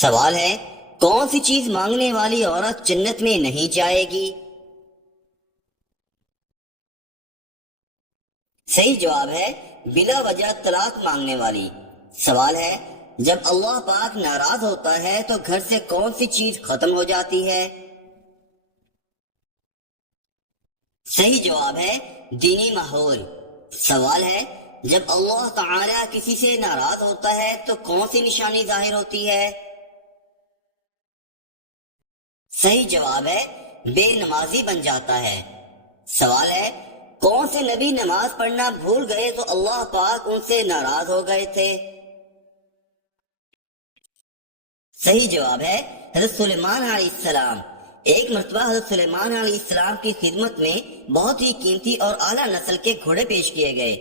سوال ہے، کون سی چیز مانگنے والی عورت جنت میں نہیں جائے گی؟ صحیح جواب ہے بلا وجہ طلاق مانگنے والی۔ سوال ہے، جب اللہ پاک ناراض ہوتا ہے تو گھر سے کون سی چیز ختم ہو جاتی ہے؟ صحیح جواب ہے دینی ماحول۔ سوال ہے، جب اللہ تعالی کسی سے ناراض ہوتا ہے تو کون سی نشانی ظاہر ہوتی ہے؟ صحیح جواب ہے بے نمازی بن جاتا ہے۔ سوال ہے، کون سے نبی نماز پڑھنا بھول گئے تو اللہ پاک ان سے ناراض ہو گئے تھے؟ صحیح جواب ہے حضرت سلیمان علیہ السلام۔ ایک مرتبہ حضرت سلیمان علیہ السلام کی خدمت میں بہت ہی قیمتی اور اعلیٰ نسل کے گھوڑے پیش کیے گئے،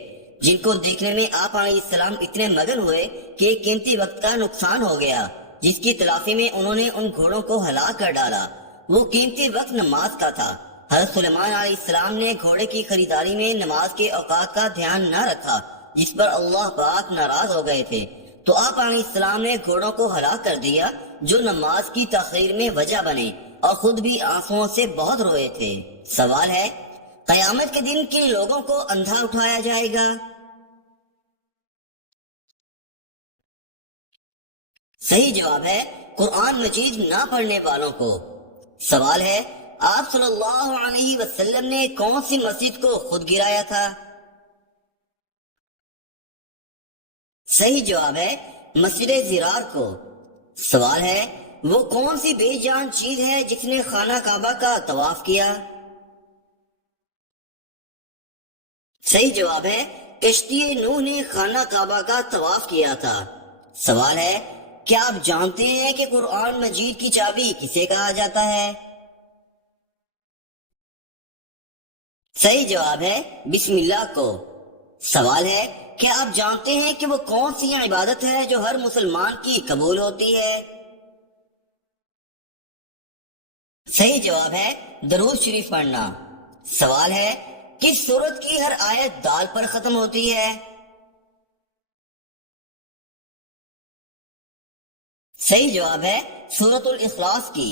جن کو دیکھنے میں آپ علیہ السلام اتنے مگن ہوئے کہ قیمتی وقت کا نقصان ہو گیا، جس کی تلافی میں انہوں نے ان گھوڑوں کو ہلاک کر ڈالا۔ وہ قیمتی وقت نماز کا تھا۔ حضرت سلیمان علیہ السلام نے گھوڑے کی خریداری میں نماز کے اوقات کا دھیان نہ رکھا، جس پر اللہ پاک ناراض ہو گئے تھے، تو آپ علیہ السلام نے گھوڑوں کو ہلاک کر دیا جو نماز کی تاخیر میں وجہ بنے، اور خود بھی آنسوؤں سے بہت روئے تھے۔ سوال ہے، قیامت کے دن کن لوگوں کو اندھا اٹھایا جائے گا؟ صحیح جواب ہے قرآن مجید نہ پڑھنے والوں کو۔ سوال ہے، آپ صلی اللہ علیہ وسلم نے کون سی مسجد کو خود گرایا تھا؟ صحیح جواب ہے مسجد زرار کو۔ سوال ہے، وہ کون سی بے جان چیز ہے جس نے خانہ کعبہ کا طواف کیا؟ صحیح جواب ہے کشتی نوح نے خانہ کعبہ کا طواف کیا تھا۔ سوال ہے، کیا آپ جانتے ہیں کہ قرآن مجید کی چابی کسے کہا جاتا ہے؟ صحیح جواب ہے بسم اللہ کو۔ سوال ہے، کیا آپ جانتے ہیں کہ وہ کون سی عبادت ہے جو ہر مسلمان کی قبول ہوتی ہے؟ صحیح جواب ہے درود شریف پڑھنا۔ سوال ہے، کس سورت کی ہر آیت دال پر ختم ہوتی ہے؟ صحیح جواب ہے سورت الاخلاص کی۔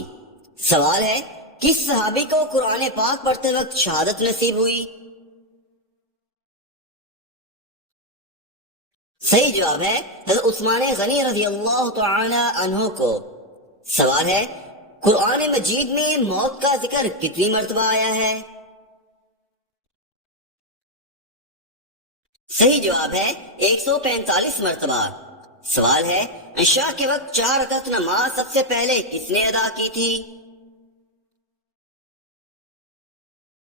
سوال ہے، کس صحابی کو قرآن پاک پڑھتے وقت شہادت نصیب ہوئی؟ صحیح جواب ہے حضرت عثمان غنی رضی اللہ تعالی عنہ کو۔ سوال ہے، قرآن مجید میں موت کا ذکر کتنی مرتبہ آیا ہے؟ صحیح جواب ہے 145 مرتبہ۔ سوال ہے، عشاء کے وقت 4 رکعت نماز سب سے پہلے کس نے ادا کی تھی؟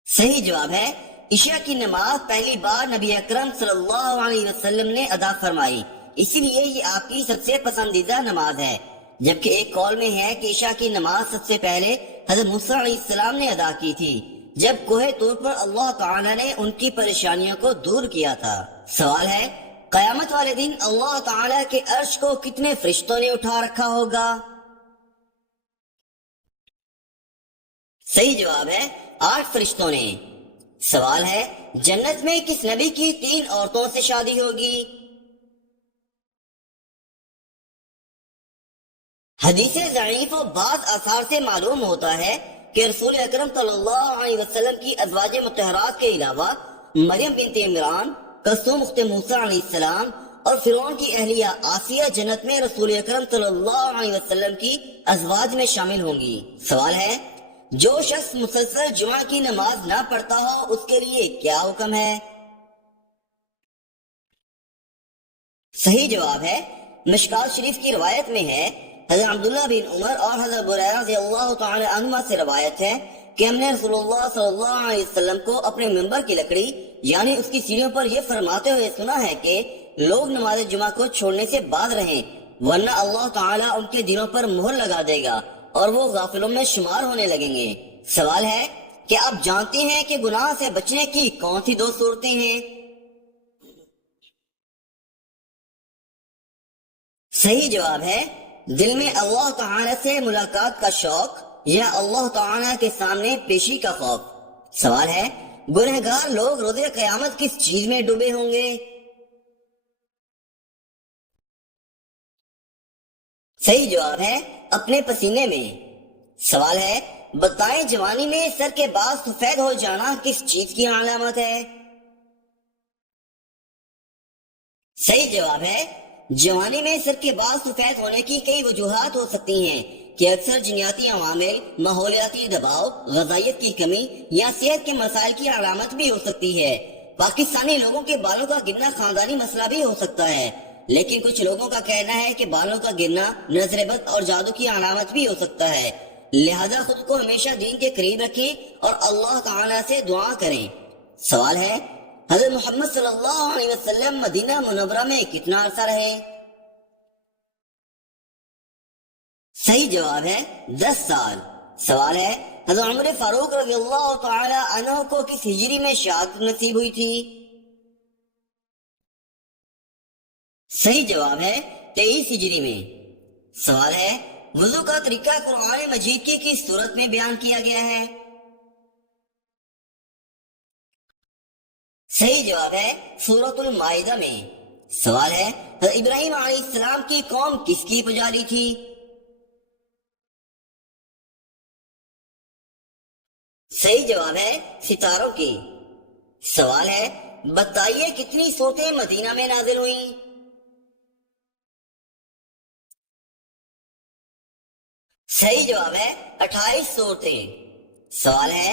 صحیح جواب ہے عشاء کی نماز پہلی بار نبی اکرم صلی اللہ علیہ وسلم نے ادا فرمائی، اسی لیے یہ آپ کی سب سے پسندیدہ نماز ہے۔ جبکہ ایک قول میں ہے کہ عشاء کی نماز سب سے پہلے حضرت موسیٰ علیہ السلام نے ادا کی تھی، جب کوہ طور پر اللہ تعالی نے ان کی پریشانیوں کو دور کیا تھا۔ سوال ہے، قیامت والے دن اللہ تعالی کے عرش کو کتنے فرشتوں نے اٹھا رکھا ہوگا؟ صحیح جواب ہے 8 فرشتوں نے۔ سوال ہے، جنت میں کس نبی کی 3 عورتوں سے شادی ہوگی؟ حدیث ضعیف و بعض آثار سے معلوم ہوتا ہے کہ رسول اکرم صلی اللہ علیہ وسلم کی ازواج مطہرات کے علاوہ مریم بنت عمران، کلثوم اخت موسیٰ علیہ السلام اور فرعون کی اہلیہ آسیہ جنت میں رسول اکرم صلی اللہ علیہ وسلم کی ازواج میں شامل ہوں گی۔ سوال ہے، جو شخص مسلسل جمعہ کی نماز نہ پڑھتا ہو اس کے لیے کیا حکم ہے؟ صحیح جواب ہے مشکات شریف کی روایت میں ہے، حضرت عبداللہ بن عمر اور حضرت بریرہ رضی اللہ تعالی عنہما سے روایت ہے کہ ہم نے رسول اللہ صلی اللہ علیہ وسلم کو اپنے منبر کی لکڑی یعنی اس کی سیڑھیوں پر یہ فرماتے ہوئے سنا ہے کہ لوگ نماز جمعہ کو چھوڑنے سے باز رہیں، ورنہ اللہ تعالیٰ ان کے دلوں پر مہر لگا دے گا اور وہ غافلوں میں شمار ہونے لگیں گے۔ سوال ہے، کیا آپ جانتے ہیں کہ گناہ سے بچنے کی کون سی 2 صورتیں ہیں؟ صحیح جواب ہے دل میں اللہ تعالی سے ملاقات کا شوق یا اللہ تعالی کے سامنے پیشی کا خوف۔ سوال ہے، گنہگار لوگ روز قیامت کس چیز میں ڈوبے ہوں گے؟ صحیح جواب ہے اپنے پسینے میں۔ سوال ہے بتائیں جوانی میں سر کے بال سفید ہو جانا کس چیز کی علامت ہے؟ صحیح جواب ہے جوانی میں سر کے بال سفید ہونے کی کئی وجوہات ہو سکتی ہیں کہ اکثر جنیاتی عوامل، ماحولیاتی دباؤ، غذائیت کی کمی یا صحت کے مسائل کی علامت بھی ہو سکتی ہے۔ پاکستانی لوگوں کے بالوں کا گرنا خاندانی مسئلہ بھی ہو سکتا ہے، لیکن کچھ لوگوں کا کہنا ہے کہ بالوں کا گرنا نظر بد اور جادو کی علامت بھی ہو سکتا ہے، لہذا خود کو ہمیشہ دین کے قریب رکھیں اور اللہ تعالیٰ سے دعا کریں۔ سوال ہے حضرت محمد صلی اللہ علیہ وسلم مدینہ منورہ میں کتنا عرصہ رہے؟ صحیح جواب ہے 10 سال۔ سوال ہے حضرت عمر فاروق رضی اللہ تعالی عنہ کو کس ہجری میں شہادت نصیب ہوئی تھی؟ صحیح جواب ہے 23 ہجری میں۔ سوال ہے وضو کا طریقہ قرآن مجید کی کس صورت میں بیان کیا گیا ہے؟ صحیح جواب ہے سورۃ المائدہ میں۔ سوال ہے حضرت ابراہیم علیہ السلام کی قوم کس کی پجاری تھی؟ صحیح جواب ہے ستاروں کی۔ سوال ہے بتائیے کتنی صورتیں مدینہ میں نازل ہوئیں؟ صحیح جواب ہے 28 صورتیں۔ سوال ہے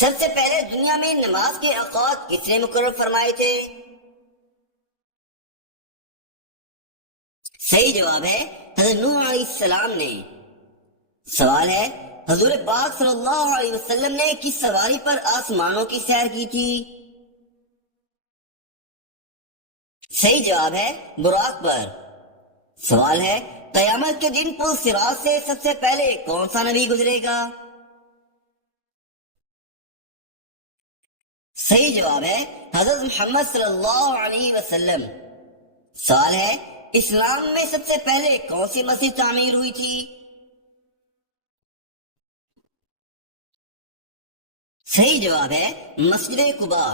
سب سے پہلے دنیا میں نماز کے اوقات کس نے مقرر فرمائے تھے؟ صحیح جواب ہے حضرت نوح علیہ السلام نے۔ سوال ہے حضور پاک صلی اللہ علیہ وسلم نے کس سواری پر آسمانوں کی سیر کی تھی؟ صحیح جواب ہے براق پر۔ سوال ہے قیامت کے دن پل صراط سے سب سے پہلے کون سا نبی گزرے گا؟ صحیح جواب ہے حضرت محمد صلی اللہ علیہ وسلم۔ سوال ہے اسلام میں سب سے پہلے کون سی مسجد تعمیر ہوئی تھی؟ صحیح جواب ہے مسجد قباء۔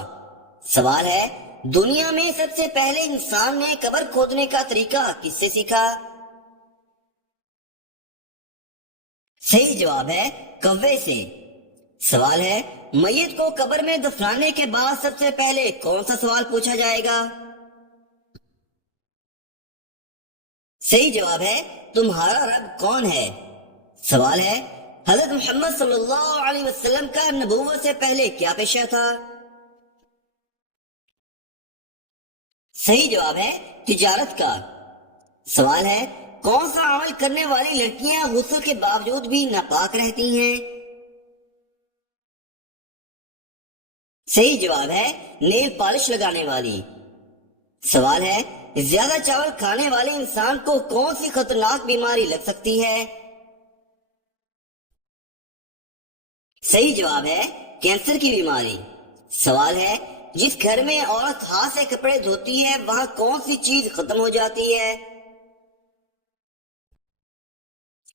سوال ہے دنیا میں سب سے پہلے انسان نے قبر کھودنے کا طریقہ کس سے سیکھا؟ صحیح جواب ہے کوے سے۔ سوال ہے میت کو قبر میں دفنانے کے بعد سب سے پہلے کون سا سوال پوچھا جائے گا؟ صحیح جواب ہے تمہارا رب کون ہے؟ سوال ہے حضرت محمد صلی اللہ علیہ وسلم کا نبوت سے پہلے کیا پیشہ تھا؟ صحیح جواب ہے تجارت کا۔ سوال ہے کون سا عمل کرنے والی لڑکیاں غسل کے باوجود بھی ناپاک رہتی ہیں؟ صحیح جواب ہے نیل پالش لگانے والی۔ سوال ہے زیادہ چاول کھانے والے انسان کو کون سی خطرناک بیماری لگ سکتی ہے؟ صحیح جواب ہے کینسر کی بیماری۔ سوال ہے جس گھر میں عورت ہاتھ سے کپڑے دھوتی ہے وہاں کون سی چیز ختم ہو جاتی ہے؟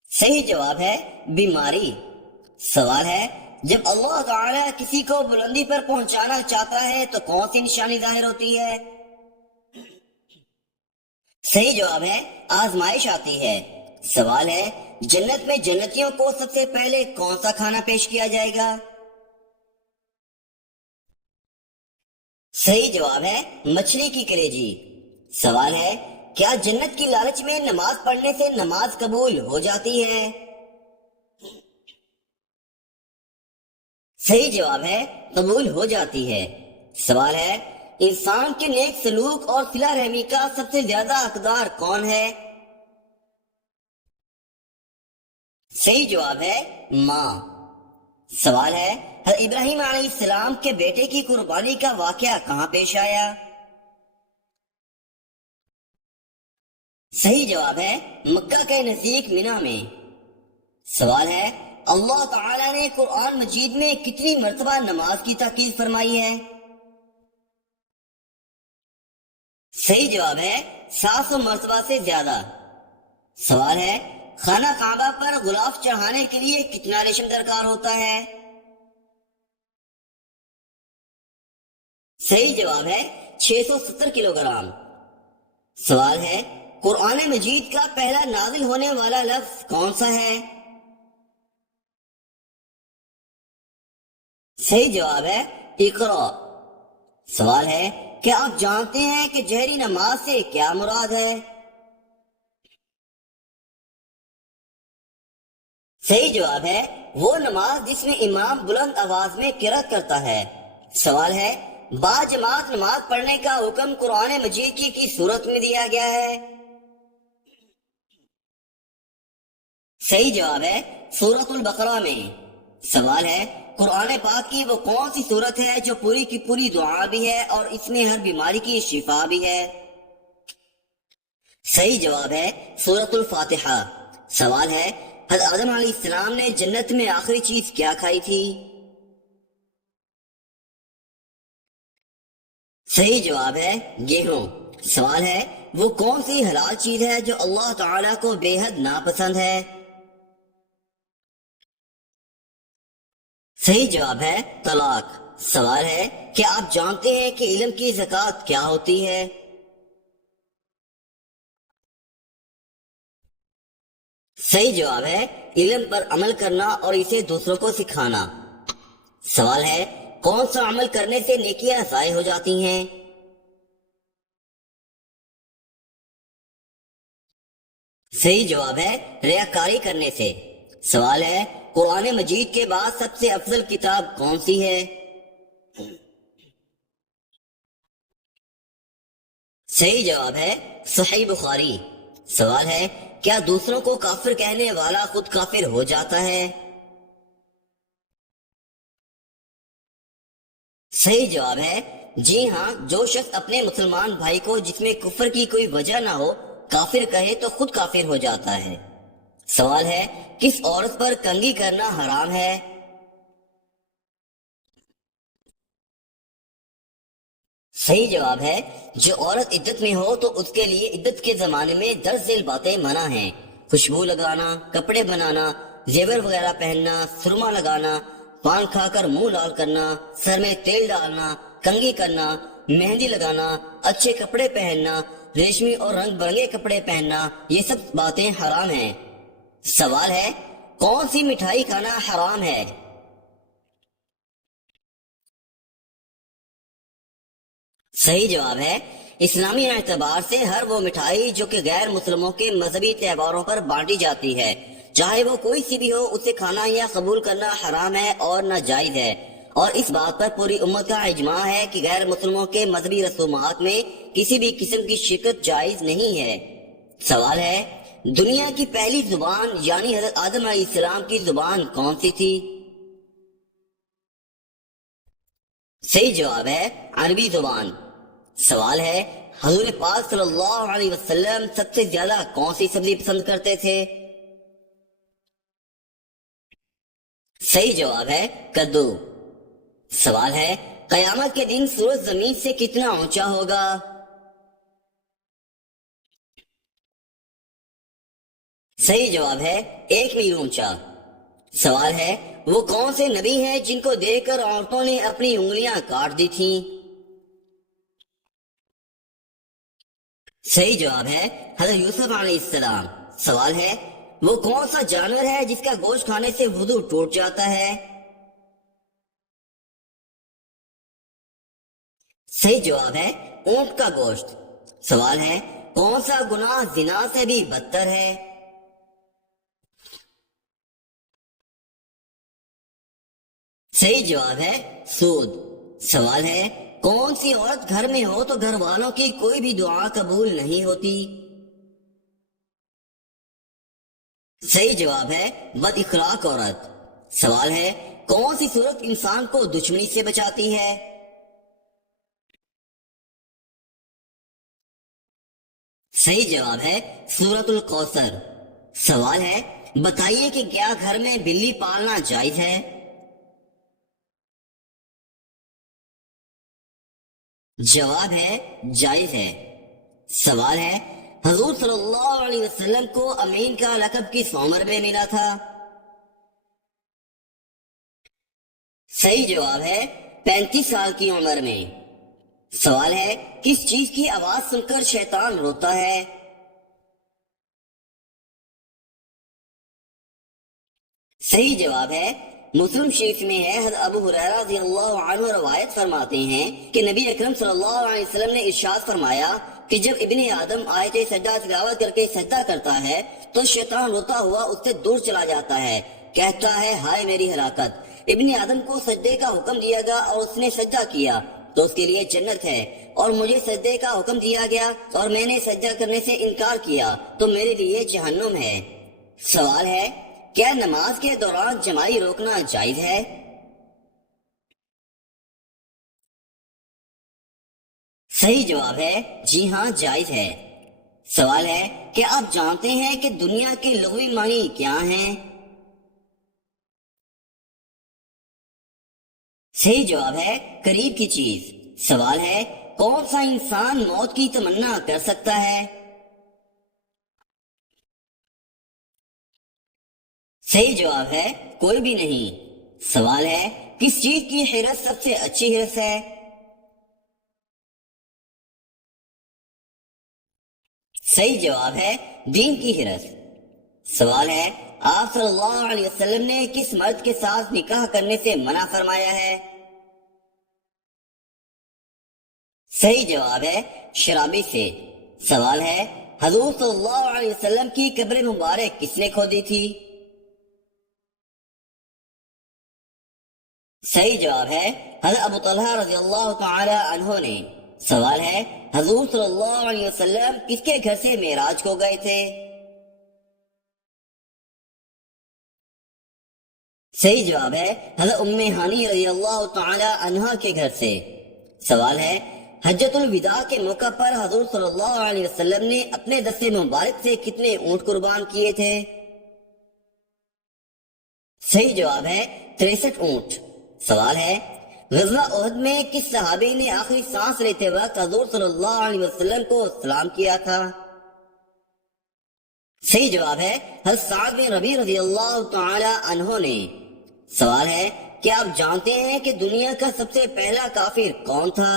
صحیح جواب ہے بیماری۔ سوال ہے جب اللہ تعالی کسی کو بلندی پر پہنچانا چاہتا ہے تو کون سی نشانی ظاہر ہوتی ہے؟ صحیح جواب ہے آزمائش آتی ہے۔ سوال ہے جنت میں جنتیوں کو سب سے پہلے کون سا کھانا پیش کیا جائے گا؟ صحیح جواب ہے مچھلی کی کلیجی۔ سوال ہے کیا جنت کی لالچ میں نماز پڑھنے سے نماز قبول ہو جاتی ہے؟ صحیح جواب ہے قبول ہو جاتی ہے۔ سوال ہے انسان کے نیک سلوک اور صلہ رحمی کا سب سے زیادہ حقدار کون ہے؟ صحیح جواب ہے ماں۔ سوال ہے حضرت ابراہیم علیہ السلام کے بیٹے کی قربانی کا واقعہ کہاں پیش آیا؟ صحیح جواب ہے مکہ کے نزدیک مینا میں۔ سوال ہے اللہ تعالی نے قرآن مجید میں کتنی مرتبہ نماز کی تاکید فرمائی ہے؟ صحیح جواب ہے 700 مرتبہ سے زیادہ۔ سوال ہے خانہ کعبہ پر غلاف چڑھانے کے لیے کتنا ریشم درکار ہوتا ہے؟ صحیح جواب ہے 670 کلو گرام۔ سوال ہے قرآن مجید کا پہلا نازل ہونے والا لفظ کون سا ہے؟ صحیح جواب ہے اقرا۔ سوال ہے، کیا آپ جانتے ہیں کہ جہری نماز سے کیا مراد ہے؟ صحیح جواب ہے وہ نماز جس میں امام بلند آواز میں قرأت کرتا ہے۔ سوال ہے، با جماعت نماز پڑھنے کا حکم قرآن مجید کی کس صورت میں دیا گیا ہے؟ صحیح جواب ہے سورۃ البقرہ میں۔ سوال ہے، قرآن پاک کی وہ کون سی صورت ہے جو پوری کی پوری دعا بھی ہے اور اس میں ہر بیماری کی شفا بھی ہے؟ صحیح جواب ہے سورۃ الفاتحہ۔ سوال ہے، حضرت آدم علیہ السلام نے جنت میں آخری چیز کیا کھائی تھی؟ صحیح جواب ہے گیہوں۔ سوال ہے، وہ کون سی حلال چیز ہے جو اللہ تعالیٰ کو بے حد ناپسند ہے؟ صحیح جواب ہے طلاق۔ سوال ہے، کیا آپ جانتے ہیں کہ علم کی زکوٰۃ کیا ہوتی ہے؟ صحیح جواب ہے علم پر عمل کرنا اور اسے دوسروں کو سکھانا۔ سوال ہے، کون سا عمل کرنے سے نیکیاں ضائع ہو جاتی ہیں؟ صحیح جواب ہے ریاکاری کرنے سے۔ سوال ہے، قرآن مجید کے بعد سب سے افضل کتاب کون سی ہے؟ صحیح جواب ہے صحیح بخاری۔ سوال ہے، کیا دوسروں کو کافر کہنے والا خود کافر ہو جاتا ہے؟ صحیح جواب ہے جی ہاں، جو شخص اپنے مسلمان بھائی کو جس میں کفر کی کوئی وجہ نہ ہو کافر کہے تو خود کافر ہو جاتا ہے۔ سوال ہے، کس عورت پر کنگھی کرنا حرام ہے؟ صحیح جواب ہے جو عورت عدت میں ہو تو اس کے لیے عدت کے زمانے میں درج ذیل باتیں منع ہیں: خوشبو لگانا، کپڑے بنانا، زیور وغیرہ پہننا، سرما لگانا، پان کھا کر منہ لال کرنا، سر میں تیل ڈالنا، کنگھی کرنا، مہندی لگانا، اچھے کپڑے پہننا، ریشمی اور رنگ برنگے کپڑے پہننا، یہ سب باتیں حرام ہیں۔ سوال ہے، کون سی مٹھائی کھانا حرام ہے؟ صحیح جواب ہے اسلامی اعتبار سے ہر وہ مٹھائی جو کہ غیر مسلموں کے مذہبی تہواروں پر بانٹی جاتی ہے، چاہے وہ کوئی سی بھی ہو، اسے کھانا یا قبول کرنا حرام ہے اور ناجائز ہے، اور اس بات پر پوری امت کا اجماع ہے کہ غیر مسلموں کے مذہبی رسومات میں کسی بھی قسم کی شرکت جائز نہیں ہے۔ سوال ہے، دنیا کی پہلی زبان یعنی حضرت آدم علیہ السلام کی زبان کون سی تھی؟ صحیح جواب ہے عربی زبان۔ سوال ہے، حضور پاک صلی اللہ علیہ وسلم سب سے زیادہ کون سی سبزی پسند کرتے تھے؟ صحیح جواب ہے کدو۔ سوال ہے، قیامت کے دن سورج زمین سے کتنا اونچا ہوگا؟ صحیح جواب ہے 1 میل اونچا۔ سوال ہے، وہ کون سے نبی ہیں جن کو دیکھ کر عورتوں نے اپنی انگلیاں کاٹ دی تھیں؟ صحیح جواب ہے حضرت یوسف علیہ السلام۔ سوال ہے، وہ کون سا جانور ہے جس کا گوشت کھانے سے وضو ٹوٹ جاتا ہے؟ صحیح جواب ہے اونٹ کا گوشت۔ سوال ہے، کون سا گناہ زنا سے بھی بدتر ہے؟ صحیح جواب ہے سود۔ سوال ہے، کون سی عورت گھر میں ہو تو گھر والوں کی کوئی بھی دعا قبول نہیں ہوتی؟ صحیح جواب ہے بد اخلاق عورت۔ سوال ہے، کون سی صورت انسان کو دشمنی سے بچاتی ہے؟ صحیح جواب ہے سورۃ الکوثر۔ سوال ہے، بتائیے کہ کیا گھر میں بلی پالنا جائز ہے؟ جواب ہے جائز ہے۔ سوال ہے، حضور صلی اللہ علیہ وسلم کو امین کا لقب کس عمر میں ملا تھا؟ صحیح جواب ہے 35 سال کی عمر میں۔ سوال ہے، کس چیز کی آواز سن کر شیطان روتا ہے؟ صحیح جواب ہے مسلم شریف میں ہے، حضرت ابو ہریرہ رضی اللہ عنہ روایت فرماتے ہیں کہ نبی اکرم صلی اللہ علیہ وسلم نے ارشاد فرمایا کہ جب ابن آدم آیت سجدہ تلاوت کر کے سجدہ کرتا ہے تو شیطان روتا ہوا اس سے دور چلا جاتا ہے، کہتا ہے ہائے میری ہلاکت۔ ابن آدم کو سجدے کا حکم دیا گیا اور اس نے سجدہ کیا تو اس کے لیے جنت ہے، اور مجھے سجدے کا حکم دیا گیا اور میں نے سجدہ کرنے سے انکار کیا تو میرے لیے جہنم ہے۔ سوال ہے کیا نماز کے دوران جماعی روکنا جائز ہے؟ صحیح جواب ہے جی ہاں جائز ہے۔ سوال ہے کہ آپ جانتے ہیں کہ دنیا کے لغوی معنی کیا ہیں؟ صحیح جواب ہے قریب کی چیز۔ سوال ہے کون سا انسان موت کی تمنا کر سکتا ہے؟ صحیح جواب ہے کوئی بھی نہیں۔ سوال ہے کس چیز کی حرص سب سے اچھی حرص ہے؟ صحیح جواب ہے دین کی حرص۔ سوال ہے آپ صلی اللہ علیہ وسلم نے کس مرد کے ساتھ نکاح کرنے سے منع فرمایا ہے؟ صحیح جواب ہے شرابی سے۔ سوال ہے حضور صلی اللہ علیہ وسلم کی قبر مبارک کس نے کھودی تھی؟ صحیح جواب ہے حضرت ابو طلحہ رضی اللہ تعالی عنہ نے۔ سوال ہے حضور صلی اللہ علیہ وسلم کس کے گھر سے معراج کو گئے تھے؟ صحیح جواب ہے حضرت ام ہانی رضی اللہ تعالی عنہ کے گھر سے۔ سوال ہے حجۃ الوداع کے موقع پر حضور صلی اللہ علیہ وسلم نے اپنے دست مبارک سے کتنے اونٹ قربان کیے تھے؟ صحیح جواب ہے 63 اونٹ۔ سوال ہے غزوہ احد میں کس صحابی نے آخری سانس لیتے وقت حضور صلی اللہ علیہ وسلم کو سلام کیا تھا؟ صحیح جواب ہے حضرت سعد بن ربیع رضی اللہ تعالی عنہ نے۔ سوال ہے کیا آپ جانتے ہیں کہ دنیا کا سب سے پہلا کافر کون تھا؟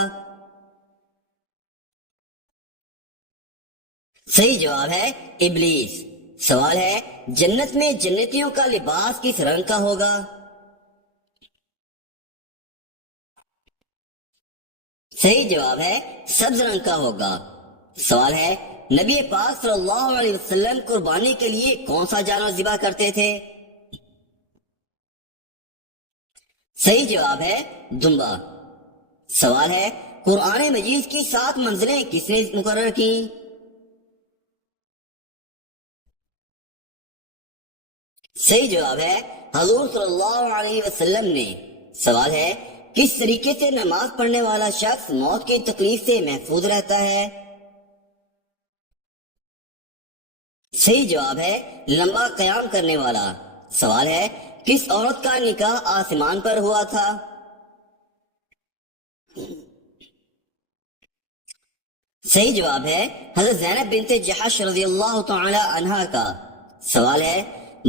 صحیح جواب ہے ابلیس۔ سوال ہے جنت میں جنتیوں کا لباس کس رنگ کا ہوگا؟ صحیح جواب ہے سبز رنگ کا ہوگا۔ سوال ہے نبی پاک صلی اللہ علیہ وسلم قربانی کے لیے کون سا جانور ذبح کرتے تھے؟ صحیح جواب ہے دمبا۔ سوال ہے قرآن مجید کی 7 منزلیں کس نے مقرر کی؟ صحیح جواب ہے حضور صلی اللہ علیہ وسلم نے۔ سوال ہے کس طریقے سے نماز پڑھنے والا شخص موت کی تکلیف سے محفوظ رہتا ہے؟ صحیح جواب ہے لمبا قیام کرنے والا۔ سوال ہے کس عورت کا نکاح آسمان پر ہوا تھا؟ صحیح جواب ہے حضرت زینب بنت جحش رضی اللہ تعالی عنہا کا۔ سوال ہے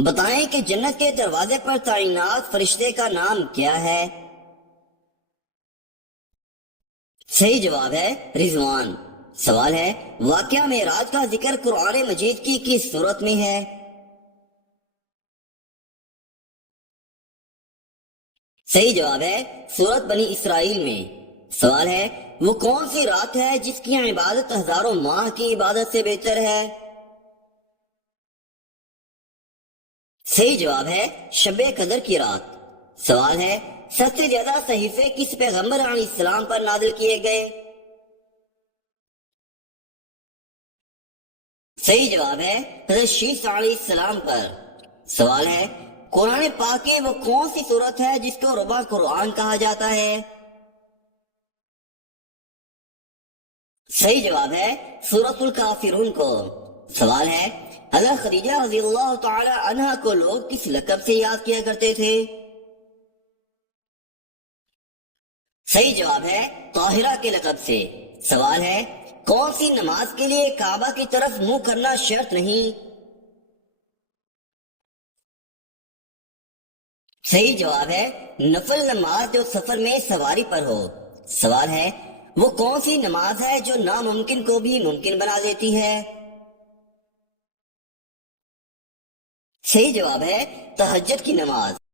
بتائیں کہ جنت کے دروازے پر تعینات فرشتے کا نام کیا ہے؟ صحیح جواب ہے رضوان۔ سوال ہے واقعہ معراج کا ذکر قرآن مجید کی کس سورت میں ہے؟ صحیح جواب ہے سورت بنی اسرائیل میں۔ سوال ہے وہ کون سی رات ہے جس کی عبادت ہزاروں ماہ کی عبادت سے بہتر ہے؟ صحیح جواب ہے شب قدر کی رات۔ سوال ہے سب سے زیادہ صحیفے کس پیغمبر علیہ السلام پر نازل کیے گئے؟ صحیح جواب ہے حضرت شیس علیہ السلام پر۔ سوال ہے قرآن پاک کی وہ کون سی سورت ہے جس کو ربع قرآن کہا جاتا ہے؟ صحیح جواب ہے سورۃ الکافرون کو۔ سوال ہے حضرت خدیجہ رضی اللہ تعالی عنہا کو لوگ کس لقب سے یاد کیا کرتے تھے؟ صحیح جواب ہے طاہرہ کے لقب سے۔ سوال ہے کون سی نماز کے لیے کعبہ کی طرف منہ کرنا شرط نہیں؟ صحیح جواب ہے نفل نماز جو سفر میں سواری پر ہو۔ سوال ہے وہ کون سی نماز ہے جو ناممکن کو بھی ممکن بنا دیتی ہے؟ صحیح جواب ہے تہجد کی نماز۔